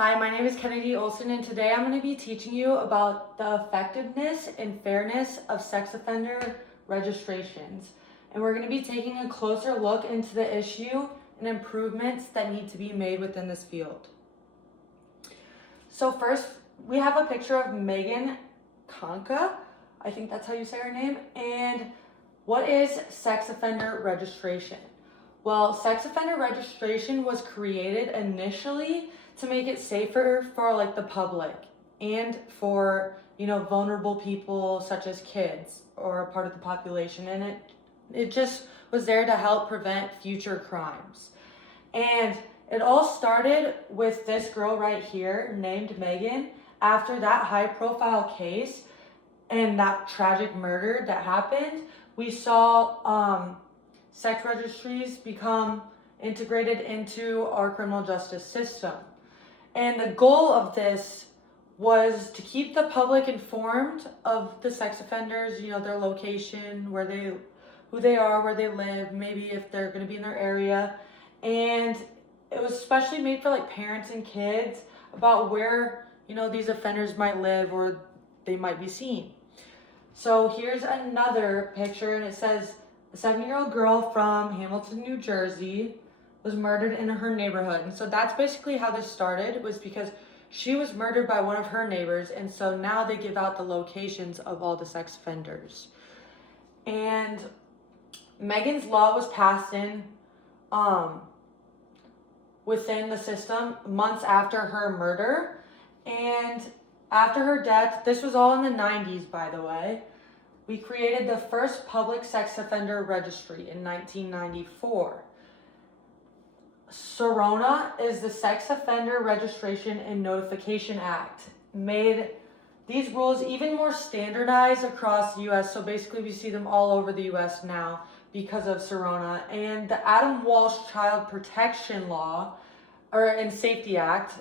Hi, my name is Kennedy Olson, and today I'm going to be teaching you about the effectiveness and fairness of sex offender registrations. And we're going to be taking a closer look into the issue and improvements that need to be made within this field. So first, we have a picture of Megan Konka. I think that's how you say her name. And what is sex offender registration? Well, sex offender registration was created initially to make it safer for the public and for vulnerable people such as kids or a part of the population, and it just was there to help prevent future crimes. And it all started with this girl right here named Megan. After that high profile case and that tragic murder that happened, we saw sex registries become integrated into our criminal justice system. And the goal of this was to keep the public informed of the sex offenders, their location, who they are, where they live, maybe if they're going to be in their area. And it was especially made for parents and kids about where, these offenders might live or they might be seen. So here's another picture, and it says a 7-year-old girl from Hamilton, New Jersey was murdered in her neighborhood. And so that's basically how this started, was because she was murdered by one of her neighbors, and so now they give out the locations of all the sex offenders. And Megan's law was passed in within the system months after her murder. And after her death, this was all in the 90s, by the way, we created the first public sex offender registry in 1994. SORNA is the Sex Offender Registration and Notification Act. Made these rules even more standardized across the U.S. So basically we see them all over the U.S. now because of SORNA. And the Adam Walsh Child Protection Law and Safety Act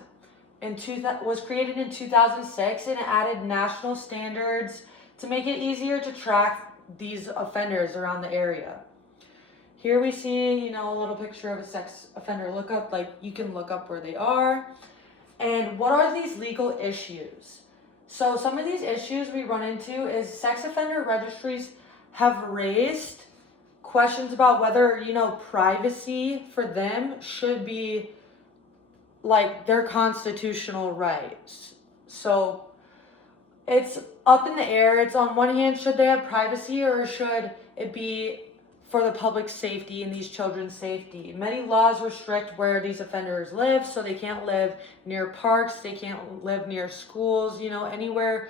was created in 2006, and it added national standards to make it easier to track these offenders around the area. Here we see, a little picture of a sex offender lookup, you can look up where they are. And what are these legal issues? So some of these issues we run into is sex offender registries have raised questions about whether, privacy for them should be their constitutional rights. So it's up in the air. It's on one hand, should they have privacy or should it be for the public safety and these children's safety? Many laws restrict where these offenders live, so they can't live near parks, they can't live near schools, anywhere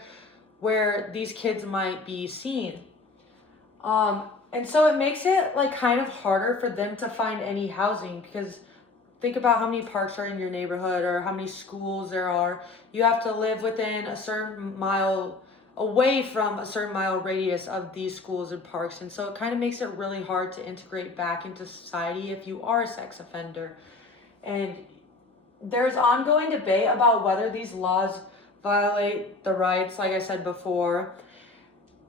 where these kids might be seen. And so it makes it kind of harder for them to find any housing, because think about how many parks are in your neighborhood or how many schools there are. You have to live within a certain mile away from a certain mile radius of these schools and parks. And so it kind of makes it really hard to integrate back into society if you are a sex offender. And there's ongoing debate about whether these laws violate the rights, like I said before.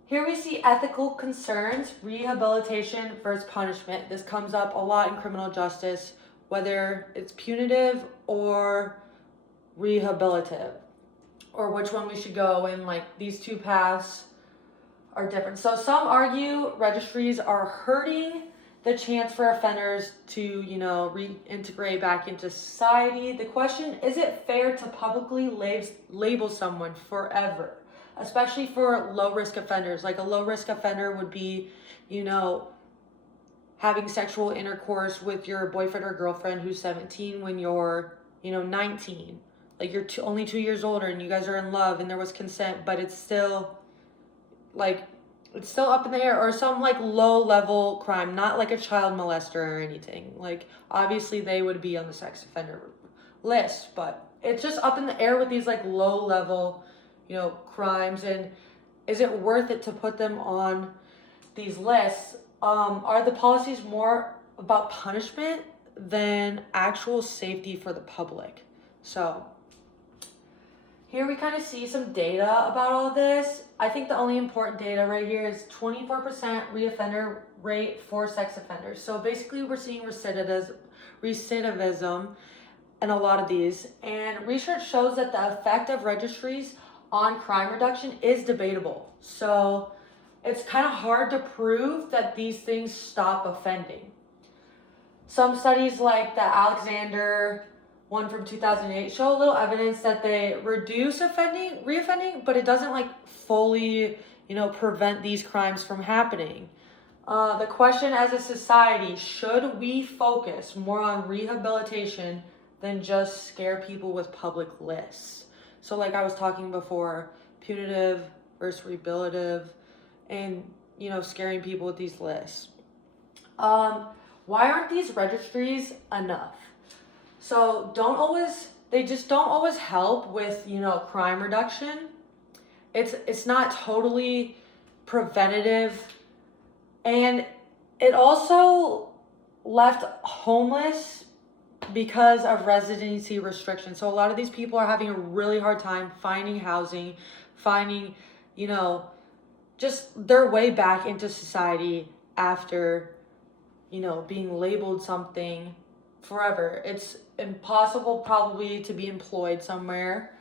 Here we see ethical concerns, rehabilitation versus punishment. This comes up a lot in criminal justice, whether it's punitive or rehabilitative, or which one we should go in. These two paths are different. So some argue registries are hurting the chance for offenders to, reintegrate back into society. The question, is it fair to publicly label someone forever, especially for low-risk offenders? A low-risk offender would be, having sexual intercourse with your boyfriend or girlfriend who's 17 when you're, 19. You're only 2 years older and you guys are in love and there was consent, but it's still up in the air. Or some low level crime, not a child molester or anything. Obviously they would be on the sex offender list, but it's just up in the air with these low level, crimes. And is it worth it to put them on these lists? Are the policies more about punishment than actual safety for the public? So here we kind of see some data about all this. I think the only important data right here is 24% reoffender rate for sex offenders. So basically we're seeing recidivism and a lot of these. And research shows that the effect of registries on crime reduction is debatable. So it's kind of hard to prove that these things stop offending. Some studies like the Alexander one from 2008 show a little evidence that they reduce reoffending, but it doesn't like fully, prevent these crimes from happening. The question as a society, should we focus more on rehabilitation than just scare people with public lists? So like I was talking before, punitive versus rehabilitative, and scaring people with these lists. Why aren't these registries enough? So they just don't always help with, crime reduction. It's not totally preventative. And it also left homeless because of residency restrictions. So a lot of these people are having a really hard time finding housing, finding, just their way back into society after, being labeled something forever. It's impossible probably to be employed somewhere.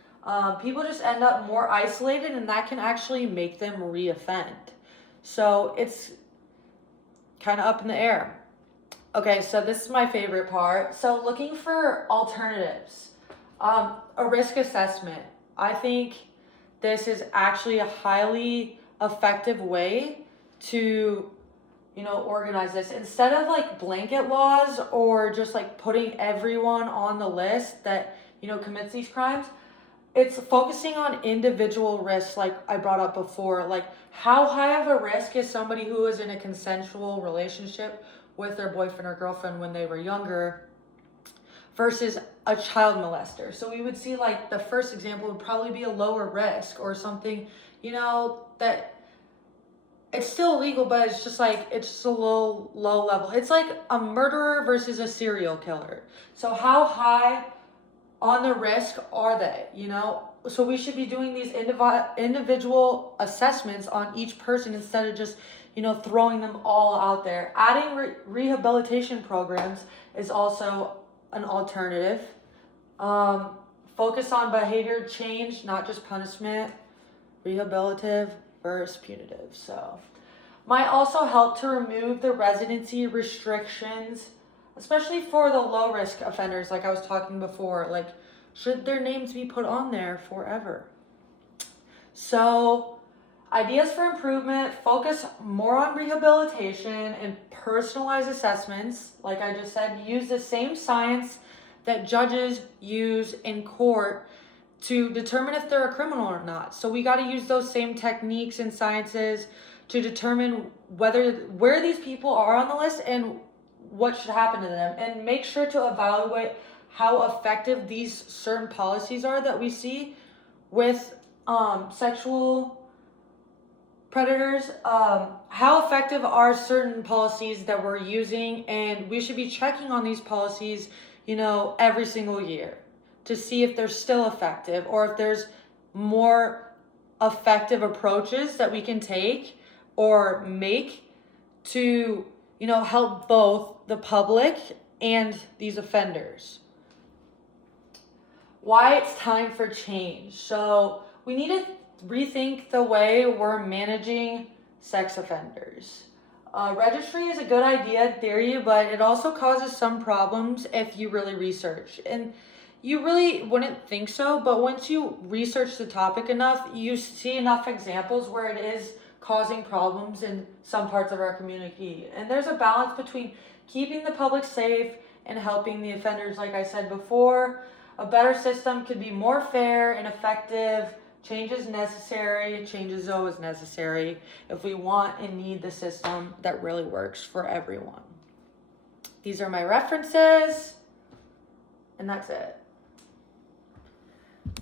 People just end up more isolated, and that can actually make them reoffend. So it's kind of up in the air. Okay, so this is my favorite part. So looking for alternatives. A risk assessment. I think this is actually a highly effective way to organize this. Instead of like blanket laws or just like putting everyone on the list that commits these crimes, it's focusing on individual risks, like I brought up before. Like, how high of a risk is somebody who is in a consensual relationship with their boyfriend or girlfriend when they were younger versus a child molester? So we would see like the first example would probably be a lower risk or something, that it's still illegal, but it's just a low level. It's like a murderer versus a serial killer. So how high on the risk are they, So we should be doing these individual assessments on each person instead of just, throwing them all out there. Adding rehabilitation programs is also an alternative. Focus on behavior change, not just punishment. Rehabilitative versus punitive. So might also help to remove the residency restrictions, especially for the low risk offenders, like I was talking before. Like, should their names be put on there forever? So ideas for improvement: focus more on rehabilitation and personalized assessments. Like I just said, use the same science that judges use in court to determine if they're a criminal or not. So we got to use those same techniques and sciences to determine where these people are on the list and what should happen to them, and make sure to evaluate how effective these certain policies are that we see with sexual predators. How effective are certain policies that we're using, and we should be checking on these policies, every single year to see if they're still effective or if there's more effective approaches that we can take or make to, help both the public and these offenders. Why it's time for change. So we need to rethink the way we're managing sex offenders. Registry is a good idea in theory, but it also causes some problems if you really research. And you really wouldn't think so, but once you research the topic enough, you see enough examples where it is causing problems in some parts of our community. And there's a balance between keeping the public safe and helping the offenders, like I said before. A better system could be more fair and effective. Change is necessary. Change is always necessary if we want and need the system that really works for everyone. These are my references, and that's it.